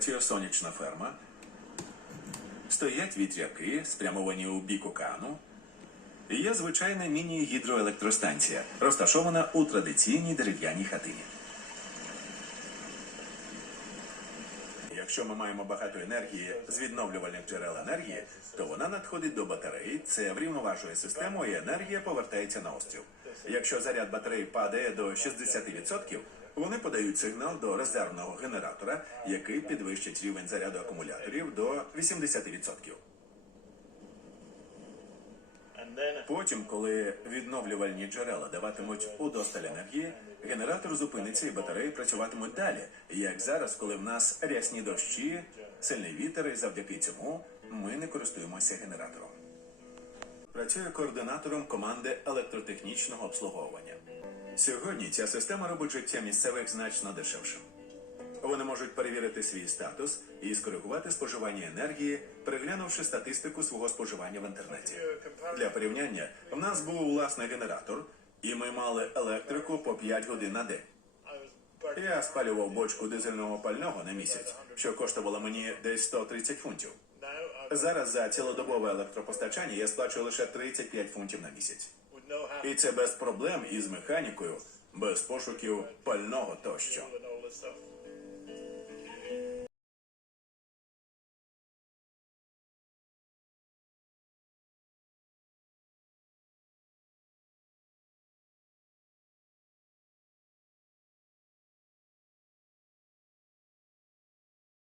працює сонячна ферма. Стоять вітряки, спрямовані у бік океану. Є звичайна міні-гідроелектростанція, розташована у традиційній дерев'яній хатині. Якщо ми маємо багато енергії з відновлювальних джерел енергії, то вона надходить до батареї, це врівноважує систему, і енергія повертається на острів. Якщо заряд батареї падає до 60%, вони подають сигнал до резервного генератора, який підвищить рівень заряду акумуляторів до 80%. Потім, коли відновлювальні джерела даватимуть удосталь енергії, генератор зупиниться і батареї працюватимуть далі, як зараз, коли в нас рясні дощі, сильний вітер, і завдяки цьому ми не користуємося генератором. Працює координатором команди електротехнічного обслуговування. Сьогодні ця система робить життя місцевих значно дешевшим. Вони можуть перевірити свій статус і скоригувати споживання енергії, переглянувши статистику свого споживання в інтернеті. Для порівняння, в нас був власний генератор, і ми мали електрику по 5 годин на день. Я спалював бочку дизельного пального на місяць, що коштувало мені десь 130 фунтів. Зараз за цілодобове електропостачання я сплачую лише 35 фунтів на місяць. І це без проблем із механікою, без пошуків пального тощо.